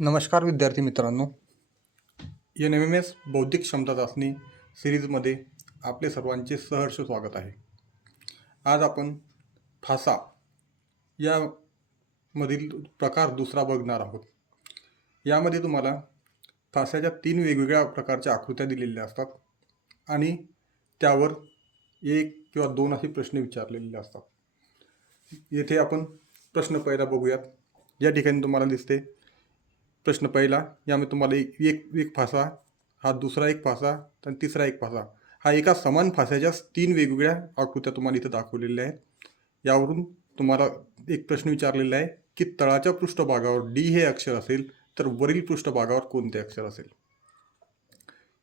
नमस्कार विद्यार्थी मित्रांनो. एन एम एम एस बौद्धिक क्षमता चाचणी सिरीजमध्ये आपले सर्वांचे सहर्ष स्वागत आहे. आज आपण फासा यामधील प्रकार दुसरा बघणार आहोत. यामध्ये तुम्हाला फास्याच्या तीन वेगवेगळ्या प्रकारच्या आकृत्या दिलेल्या असतात आणि त्यावर एक किंवा दोन असे प्रश्न विचारलेले असतात. येथे आपण प्रश्न पहिला बघूयात. या ठिकाणी तुम्हाला दिसते प्रश्न पहिला यामध्ये तुम्हाला एक एक एक फासा हा दुसरा एक फासा आणि तिसरा एक फासा. हा एका समान फासाच्या तीन वेगवेगळ्या आकृत्या तुम्हाला इथं दाखवलेल्या आहेत. यावरून तुम्हाला एक प्रश्न विचारलेला आहे की तळाच्या पृष्ठभागावर डी हे अक्षर असेल तर वरील पृष्ठभागावर कोणते अक्षर असेल?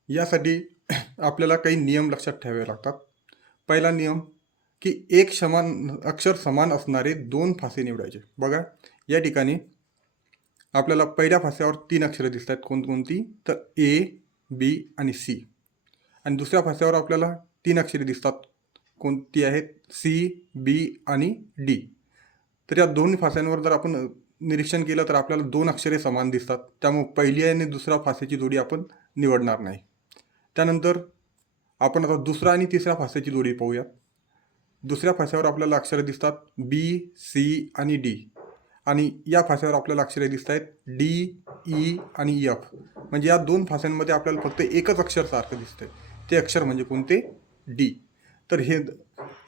यासाठी आपल्याला काही नियम लक्षात ठेवावे लागतात. पहिला नियम की एक समान अक्षर समान असणारे दोन फासे निवडायचे. बघा या ठिकाणी आपल्याला पहिल्या फास्यावर तीन अक्षरं दिसत आहेत कोणकोणती? तर ए बी आणि सी आणि दुसऱ्या फास्यावर आपल्याला तीन अक्षरे दिसतात. कोणती आहेत? सी बी आणि डी तर या दोन फास्यांवर जर आपण निरीक्षण केलं तर आपल्याला दोन अक्षरे समान दिसतात. त्यामुळे पहिली आणि दुसऱ्या फास्याची जोडी आपण निवडणार नाही. त्यानंतर आपण आता दुसरा आणि तिसऱ्या फास्याची जोडी पाहूया दुसऱ्या फास्यावर आपल्याला अक्षरं दिसतात. बी सी आणि डी आणि या फास्यावर आपल्याला अक्षरे दिसत आहेत. डी ई आणि एफ. म्हणजे या दोन फास्यांमध्ये आपल्याला फक्त एकच अक्षर सारखं दिसतंय. ते अक्षर म्हणजे कोणते? डी. तर हे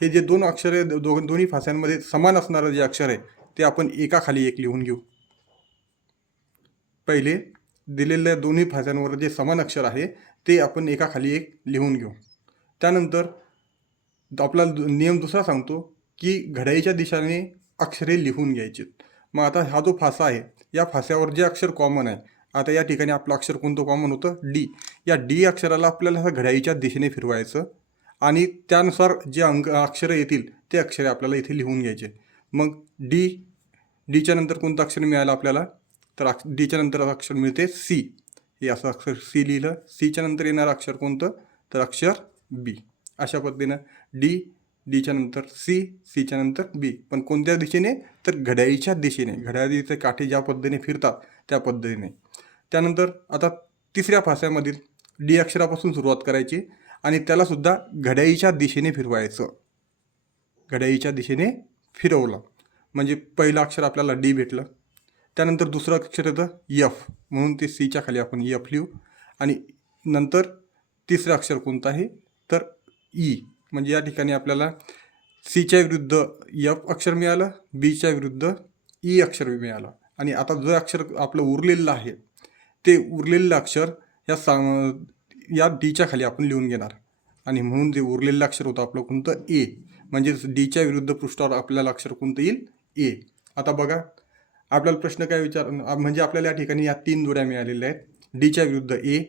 हे जे दोन अक्षरे दो दोन्ही फास्यांमध्ये समान असणारं जे अक्षर आहे ते आपण एकाखाली एक लिहून घेऊ. पहिले दिलेल्या दोन्ही फास्यांवर जे समान अक्षर आहे ते आपण एकाखाली एक लिहून घेऊ. त्यानंतर आपला नियम दुसरा सांगतो की घड्याळीच्या दिशेने अक्षरे लिहून घ्यायची मग आता हा जो फासा आहे या फास्यावर जे अक्षर कॉमन आहे आता या ठिकाणी आपलं अक्षर कोणतं कॉमन होतं? डी या डी अक्षराला आपल्याला असं घड्याळीच्या दिशेने फिरवायचं आणि त्यानुसार जे अंक अक्षरं येतील ते अक्षरे आपल्याला इथे लिहून घ्यायचे. मग डी डीच्या नंतर कोणतं अक्षर मिळालं आपल्याला? तर अक्ष डीच्या नंतर अक्षर मिळते सी हे असं अक्षर सी लिहिलं. सीच्या नंतर येणारं अक्षर कोणतं? तर अक्षर बी अशा पद्धतीनं डी डीच्या नंतर सी सीच्या नंतर बी. पण कोणत्या दिशेने? तर घड्याळीच्या दिशेने. घड्याळीचे काठी ज्या पद्धतीने फिरतात त्या पद्धतीने. त्यानंतर आता तिसऱ्या फास्यामधील डी अक्षरापासून सुरुवात करायची आणि त्यालासुद्धा घड्याळीच्या दिशेने फिरवायचं. घड्याळीच्या दिशेने फिरवलं. म्हणजे पहिलं अक्षर आपल्याला डी भेटलं. त्यानंतर दुसरं अक्षर येतं यफ. म्हणून ते सीच्या खाली आपण यफ लिहू. आणि नंतर तिसरं अक्षर कोणतं आहे? तर ई. म्हणजे या ठिकाणी आपल्याला सीच्या विरुद्ध यफ अक्षर मिळालं बीच्या विरुद्ध ई अक्षर मिळालं. आणि आता जे अक्षर आपलं उरलेलं आहे ते उरलेलं अक्षर या सा या डीच्या खाली आपण लिहून घेणार. आणि म्हणून जे उरलेलं अक्षर होतं आपलं कोणतं? ए म्हणजेच डीच्या विरुद्ध पृष्ठावर आपल्याला अक्षर कोणतं येईल? ए आता बघा आपल्याला प्रश्न काय विचार म्हणजे आपल्याला या ठिकाणी या तीन जोड्या मिळालेल्या आहेत. डीच्या विरुद्ध ए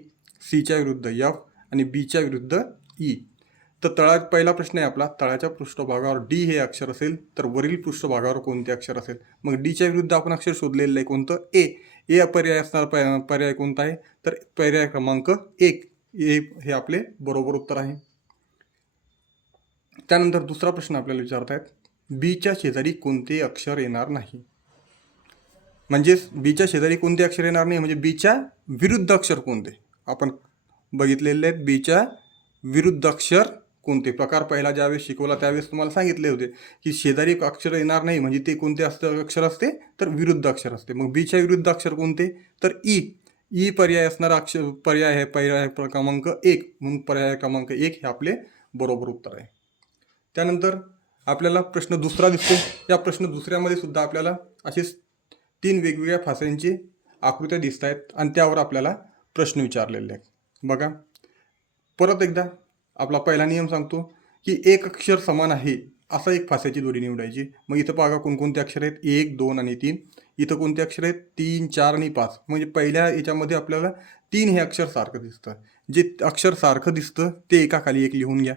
सीच्या विरुद्ध यफ आणि बीच्या विरुद्ध ई तर तळा पहिला प्रश्न आहे आपला. तळाच्या पृष्ठभागावर डी हे अक्षर असेल तर वरील पृष्ठभागावर कोणते अक्षर असेल? मग डीच्या विरुद्ध आपण अक्षर शोधलेलं आहे कोणतं? ए ए पर्याय असणार प- पर्याय कोणता आहे? तर पर्याय क्रमांक एक. ए हे आपले बरोबर उत्तर आहे. त्यानंतर दुसरा प्रश्न आपल्याला विचारत आहेत बीच्या शेजारी कोणते अक्षर येणार नाही? म्हणजेच बीच्या शेजारी कोणते अक्षर येणार नाही? म्हणजे बीच्या विरुद्ध अक्षर कोणते? आपण बघितलेले आहेत बीच्या विरुद्ध अक्षर कोणते प्रकार पहिला ज्यावेळेस शिकवला त्यावेळेस तुम्हाला सांगितले होते की शेजारी एक अक्षर येणार नाही म्हणजे ते कोणते असतं अक्षर असते? तर विरुद्ध अक्षर असते. मग बीच्या विरुद्ध अक्षर कोणते? तर ई ई पर्याय असणारा अक्षर पर्याय आहे पर्याय क्रमांक एक. म्हणून पर्याय क्रमांक एक हे आपले बरोबर उत्तर आहे. त्यानंतर आपल्याला प्रश्न दुसरा दिसतो. या प्रश्न दुसऱ्यामध्ये सुद्धा आपल्याला असेच तीन वेगवेगळ्या फास्यांची आकृत्या दिसत आहेत आणि त्यावर आपल्याला प्रश्न विचारलेले आहेत. बघा. परत एकदा आपला पहिला नियम सांगतो की एक अक्षर समान आहे असा एक फास्याची दोरी निवडायची. मग इथं बघा कोणकोणते अक्षर आहेत? एक दोन आणि तीन. इथं कोणते अक्षर आहेत? तीन चार आणि पाच. म्हणजे पहिल्या याच्यामध्ये आपल्याला तीन हे अक्षर सारखं दिसतं. जे अक्षर सारखं दिसतं ते एका खाली एक लिहून घ्या.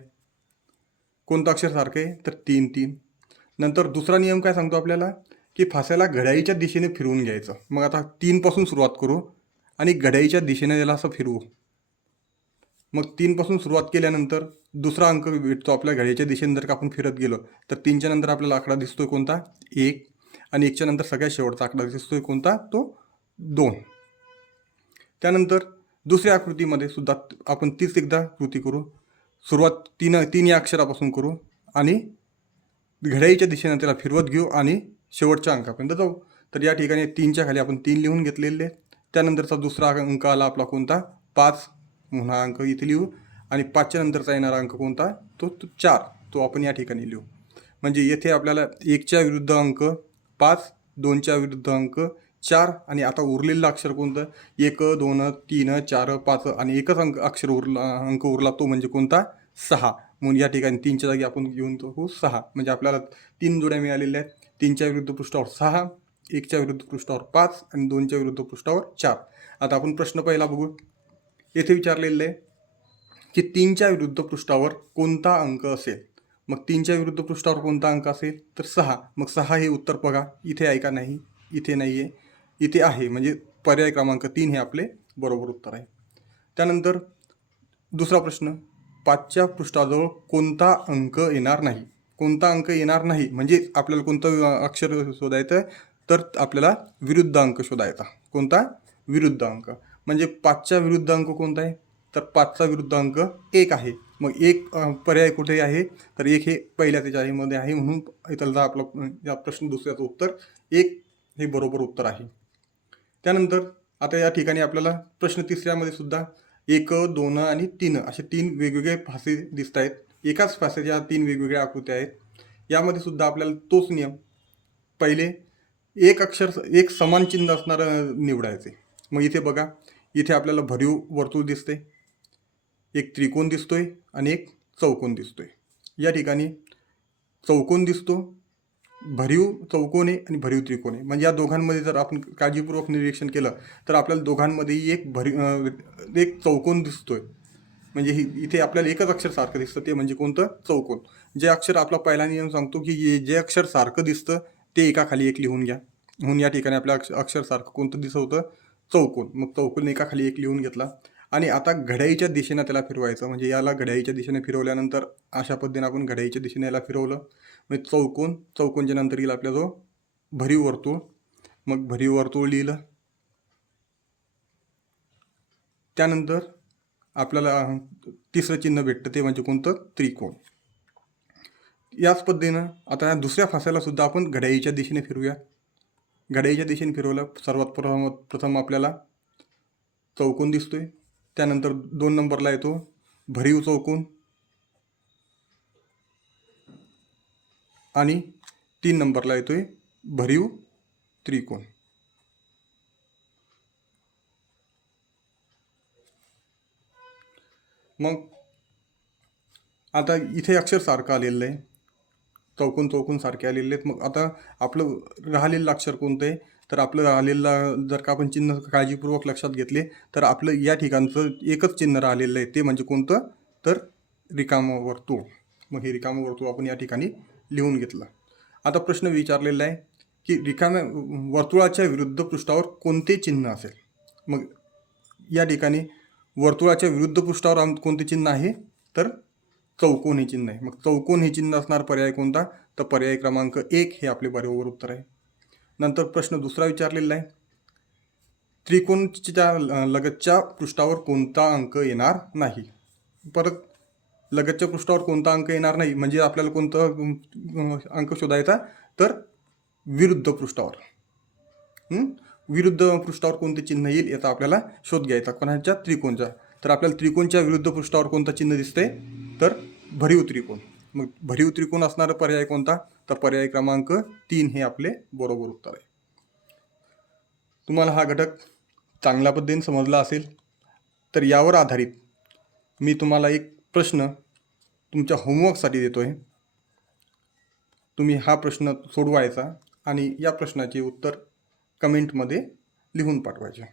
कोणतं अक्षर सारखं आहे? तर तीन तीन. नंतर दुसरा नियम काय सांगतो आपल्याला? की फास्याला घड्याळीच्या दिशेने फिरवून घ्यायचं. मग आता तीनपासून सुरुवात करू आणि घड्याळीच्या दिशेने त्याला असं फिरवू. मग तीनपासून सुरुवात केल्यानंतर दुसरा अंक भेटतो आपल्या घड्याच्या दिशेने जर का आपण फिरत गेलो तर तीनच्या नंतर आपल्याला आकडा दिसतोय कोणता? एक. आणि एकच्या नंतर सगळ्यात शेवटचा आकडा दिसतोय कोणता? तो दोन. त्यानंतर दुसऱ्या आकृतीमध्ये सुद्धा आपण तीच एकदा कृती करू. सुरुवात तीन तीन या अक्षरापासून करू आणि घड्याळीच्या दिशेनं त्याला फिरवत घेऊ आणि शेवटच्या अंकापर्यंत जाऊ. तर या ठिकाणी तीनच्या खाली आपण तीन लिहून घेतलेले. त्यानंतरचा दुसरा अंक आला आपला कोणता? पाच. म्हणून हा अंक इथे लिहू. आणि पाचच्या नंतरचा येणारा अंक कोणता? तो चार. तो आपण या ठिकाणी लिहू. म्हणजे येथे आपल्याला एकच्या विरुद्ध अंक पाच दोनच्या विरुद्ध अंक चार आणि आता उरलेलं अक्षर कोणतं? एक दोन तीन चार पाच आणि एकच अंक अक्षर उरला अंक उरला तो म्हणजे कोणता? सहा. म्हणून या ठिकाणी तीनच्या जागी आपण घेऊन तो सहा. म्हणजे आपल्याला तीन जोड्या मिळालेल्या आहेत. तीनच्या विरुद्ध पृष्ठावर सहा एकच्या विरुद्ध पृष्ठावर पाच आणि दोनच्या विरुद्ध पृष्ठावर चार. आता आपण प्रश्न पहिला बघू. येथे विचारलेलं आहे की तीनच्या विरुद्ध पृष्ठावर कोणता अंक असेल? मग तीनच्या विरुद्ध पृष्ठावर कोणता अंक असेल? तर सहा. मग सहा हे उत्तर बघा. इथे आहे का नाही? इथे नाही आहे इथे आहे. म्हणजे पर्याय क्रमांक तीन हे आपले बरोबर उत्तर आहे. त्यानंतर दुसरा प्रश्न. पाचच्या पृष्ठाजवळ कोणता अंक येणार नाही? कोणता अंक येणार नाही? म्हणजे आपल्याला कोणतं अक्षर शोधायचं तर आपल्याला विरुद्ध अंक शोधायचा. कोणता? विरुद्ध अंक म्हणजे पाचच्या विरुद्ध अंक कोणता आहे? तर पाचचा विरुद्ध अंक एक आहे. मग एक पर्याय कुठे आहे? तर एक हे पहिल्या त्याच्यामध्ये आहे म्हणून इथला आपला या प्रश्न दुसऱ्याचं उत्तर एक हे बरोबर उत्तर आहे. त्यानंतर आता या ठिकाणी आपल्याला प्रश्न तिसऱ्यामध्ये सुद्धा एक दोन आणि तीन असे तीन वेगवेगळे फासे दिसत आहेत. एकाच फासेच्या तीन वेगवेगळ्या आकृत्या आहेत. यामध्ये सुद्धा आपल्याला तोच नियम. पहिले एक अक्षर एक समान चिन्ह असणारं निवडायचे. मग इथे बघा इथे आपल्याला भरीव वर्तुळ दिसते. एक त्रिकोण दिसतोय आणि एक चौकोन दिसतोय. या ठिकाणी चौकोन दिसतो भरीव चौकोन आहे आणि भरीव त्रिकोण. आहे म्हणजे या दोघांमध्ये जर आपण काळजीपूर्वक निरीक्षण केलं तर आपल्याला दोघांमध्येही एक भरीव एक चौकोन दिसतोय. म्हणजे ही इथे आपल्याला एकच अक्षर सारखं दिसतं ते म्हणजे कोणतं? चौकोन जे अक्षर आपला पहिला नियम सांगतो की जे अक्षर सारखं दिसतं ते एकाखाली एक लिहून घ्या. म्हणून या ठिकाणी आपल्या अक्ष अक्षर सारखं कोणतं दिसत होतं? चौकोन. मग चौकोन एका खाली एक लिहून घेतला. आणि आता घड्याळीच्या दिशेनं त्याला फिरवायचं. म्हणजे याला घड्याळीच्या दिशेने फिरवल्यानंतर अशा पद्धतीने आपण घड्याळीच्या दिशेने याला फिरवलं. म्हणजे चौकोन चौकोनच्या नंतर येईल जो भरीव वर्तुळ. मग भरीव वर्तुळ लिहिलं. त्यानंतर आपल्याला तिसरं चिन्ह भेटतं ते म्हणजे कोणतं? त्रिकोण. याच पद्धतीनं आता दुसऱ्या फासाला सुद्धा आपण घड्याळीच्या दिशेने फिरूया. घड्याळीच्या दिशेने फिरवलं. सर्वात प्रथम प्रथम आपल्याला चौकोन दिसतोय. त्यानंतर दोन नंबरला येतो भरीव चौकोन आणि तीन नंबरला येतोय भरीव त्रिकोण. मग आता इथे अक्षर सारखं आलेलं आहे. चौकोन चौकून सारखे आलेले आहेत. मग आता आपलं राहिलेलं अक्षर कोणतं आहे तर आपलं राहिलेलं जर का आपण चिन्ह काळजीपूर्वक लक्षात घेतले तर आपलं या ठिकाणचं एकच चिन्ह राहिलेलं आहे. ते म्हणजे कोणतं? तर रिकामं वर्तुळ मग हे रिकामं वर्तुळ आपण या ठिकाणी लिहून घेतलं. आता प्रश्न विचारलेला आहे की रिकाम्या वर्तुळाच्या विरुद्ध पृष्ठावर कोणते चिन्ह असेल? मग या ठिकाणी वर्तुळाच्या विरुद्ध पृष्ठावर आम कोणते चिन्ह आहे? तर चौकोन हे चिन्ह आहे. मग चौकोन हे चिन्ह असणार पर्याय कोणता? तर पर्याय क्रमांक एक हे आपले बरोबर उत्तर आहे. नंतर प्रश्न दुसरा विचारलेला आहे. त्रिकोणच्या ल- लगतच्या पृष्ठावर कोणता अंक येणार नाही? परत लगतच्या पृष्ठावर कोणता अंक येणार नाही? म्हणजे आपल्याला कोणतं अंक शोधायचा? तर विरुद्ध पृष्ठावर. विरुद्ध पृष्ठावर कोणते चिन्ह येईल याचा आपल्याला शोध घ्यायचा. कोणाच्या? त्रिकोणचा तर आपल्याला त्रिकोणच्या विरुद्ध पृष्ठावर कोणतं चिन्ह दिसते तर भरीव त्रिकोण मग भरीव त्रिकोण असणारा पर्याय कोणता? तर पर्याय क्रमांक तीन हे आपले बरोबर उत्तर आहे. तुम्हाला हा घटक चांगल्या पद्धतीने समजला असेल तर यावर आधारित मी तुम्हाला एक प्रश्न तुमच्या होमवर्कसाठी देतो आहे तुम्ही हा प्रश्न सोडवायचा आणि या प्रश्नाचे उत्तर कमेंटमध्ये लिहून पाठवायचे.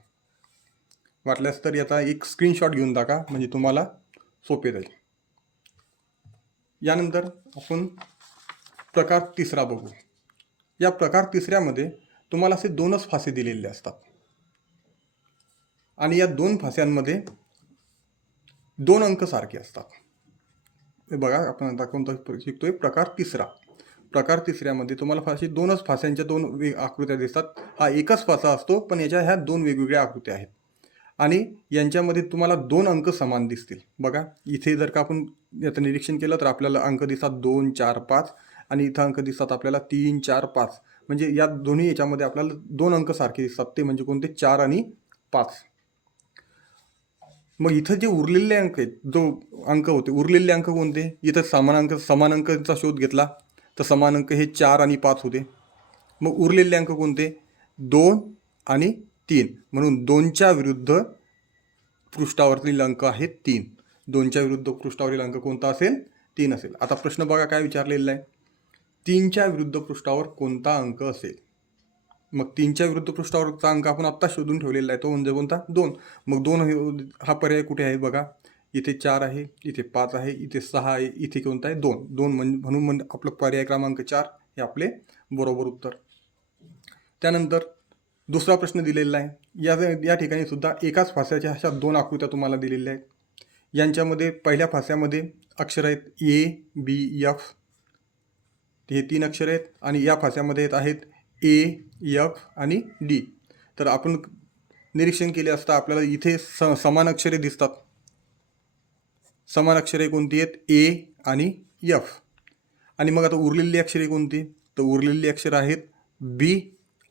वाटल्यास तर याचा एक स्क्रीनशॉट घेऊन टाका म्हणजे तुम्हाला सोपे जाईल. यानंतर आपण प्रकार तिसरा बघू. या प्रकार तिसऱ्यामध्ये तुम्हाला असे दोनच फासे दिलेले असतात. आणि या दोन फास्यांमध्ये दोन अंक सारखे असतात. हे बघा आपण आता कोणता शिकतोय? प्रकार तिसरा. प्रकार तिसऱ्यामध्ये तुम्हाला फाशी दोनच फास्यांच्या दोन वे आकृत्या दिसतात. हा एकच फासा असतो पण याच्या ह्या दोन वेगवेगळ्या आकृत्या आहेत. आणि यांच्यामध्ये तुम्हाला दोन अंक समान दिसतील. बघा इथे जर का आपण याचं निरीक्षण केलं तर आपल्याला अंक दिसतात दोन चार पाच आणि इथं अंक दिसतात आपल्याला तीन चार पाच. म्हणजे या दोन्ही याच्यामध्ये आपल्याला दोन अंक सारखे दिसतात. ते म्हणजे कोणते? चार आणि पाच. मग इथं जे उरलेले अंक आहेत जो अंक होते उरलेले अंक कोणते? इथं समान अंक समान अंकांचा शोध घेतला. तर समान अंक हे चार आणि पाच होते. मग उरलेले अंक कोणते? दोन आणि तीन. म्हणून दोनच्या विरुद्ध पृष्ठावरतील अंक आहेत तीन. दोनच्या विरुद्ध पृष्ठावरील अंक कोणता असेल? तीन असेल. आता प्रश्न बघा काय विचारलेला आहे. तीनच्या विरुद्ध पृष्ठावर कोणता अंक असेल? मग तीनच्या विरुद्ध पृष्ठावरचा अंक आपण आत्ता शोधून ठेवलेला आहे. तो म्हणजे कोणता? दोन. मग दोन हा पर्याय कुठे आहे बघा? इथे चार आहे इथे पाच आहे इथे सहा आहे इथे कोणता आहे? दोन. दोन म्हणजे म्हणून म्हणजे आपलं पर्याय क्रमांक चार हे आपले बरोबर उत्तर. त्यानंतर दुसरा प्रश्न दिलेला आहे. या या ठिकाणी सुद्धा एकाच फास्याच्या अशा दोन आकृत्या तुम्हाला दिलेल्या आहेत. यांच्यामध्ये पहिल्या फास्यामध्ये अक्षर आहेत ए बी एफ हे तीन अक्षर आहेत आणि या फास्यामध्ये येत आहेत ए एफ आणि डी तर आपण निरीक्षण केले असता आपल्याला इथे स समान अक्षरे दिसतात. समान अक्षरे कोणती आहेत? ए आणि एफ आणि मग आता उरलेली अक्षरे कोणती? तर उरलेली अक्षरं आहेत बी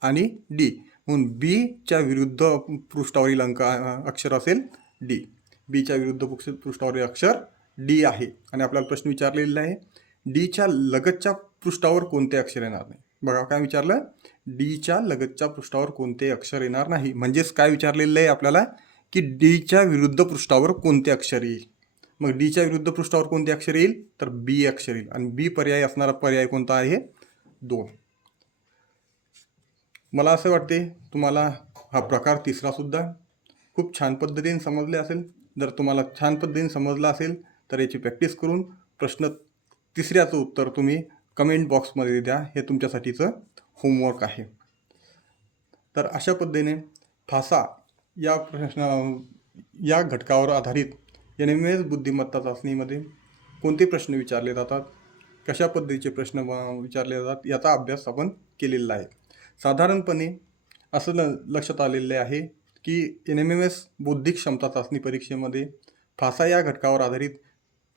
आणि डी म्हणून बीच्या विरुद्ध पृष्ठावरील अंक अक्षर असेल डी बीच्या विरुद्ध पृष्ठ- पृष्ठावरील अक्षर डी आहे. आणि आपल्याला प्रश्न विचारलेला आहे डीच्या लगतच्या पृष्ठावर कोणते अक्षर येणार नाही? बघा काय विचारलं? डीच्या लगतच्या पृष्ठावर कोणते अक्षर येणार नाही? म्हणजेच काय विचारलेलं आहे आपल्याला? की डीच्या विरुद्ध पृष्ठावर कोणते अक्षर येईल? मग डीच्या विरुद्ध पृष्ठावर कोणते अक्षर येईल? तर बी अक्षर येईल. आणि बी पर्याय असणारा पर्याय कोणता आहे? दोन. मला असं वाटते तुम्हाला हा प्रकार तिसरासुद्धा खूप छान पद्धतीने समजले असेल. जर तुम्हाला छान पद्धतीने समजला असेल तर याची प्रॅक्टिस करून प्रश्न तिसऱ्याचं उत्तर तुम्ही कमेंट बॉक्समध्ये द्या. हे तुमच्यासाठीचं होमवर्क आहे. तर अशा पद्धतीने फासा या प्रश्न या घटकावर आधारित एन एम एस बुद्धिमत्ता चाचणीमध्ये कोणते प्रश्न विचारले जातात कशा पद्धतीचे प्रश्न विचारले जातात याचा अभ्यास आपण केलेला आहे. साधारणपणे असं ल लक्षात आलेले आहे की एन एम एम एस बौद्धिक क्षमता चाचणी परीक्षेमध्ये फासा या घटकावर आधारित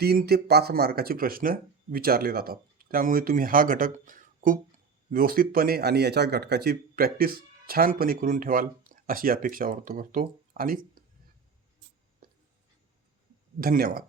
तीन ते पाच मार्काचे प्रश्न विचारले जातात. त्यामुळे तुम्ही हा घटक खूप व्यवस्थितपणे आणि याच्या घटकाची प्रॅक्टिस छानपणे करून ठेवाल अशी अपेक्षा व्यक्त करतो आणि धन्यवाद.